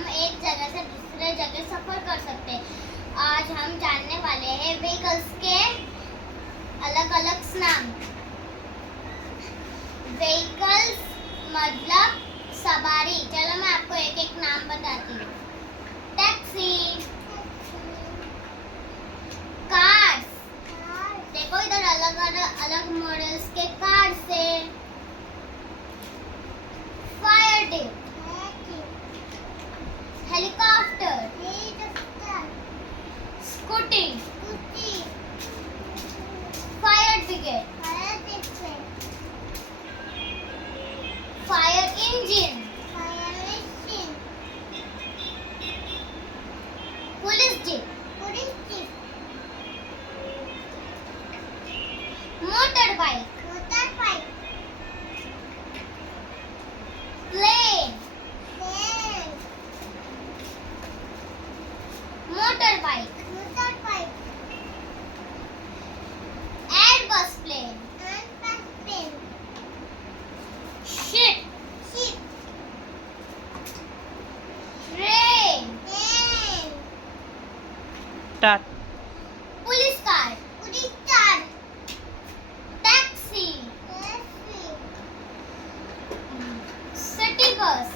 हम एक जगह से दूसरे जगह सफर कर सकते हैं। आज हम जानने वाले हैं व्हीकल्स के अलग अलग नाम। व्हीकल्स मतलब सवारी। चलो मैं आपको एक एक नाम बताती हूँ। टैक्सी, कार्स, देखो इधर अलग अलग मॉडल्स के कार्स है। Fire tape, helicopter, scooty, fire brigade, fire engine, police jeep, motor bike, plane, motor bike, airbus plane, ship, train, start. Police car, taxi, city बस,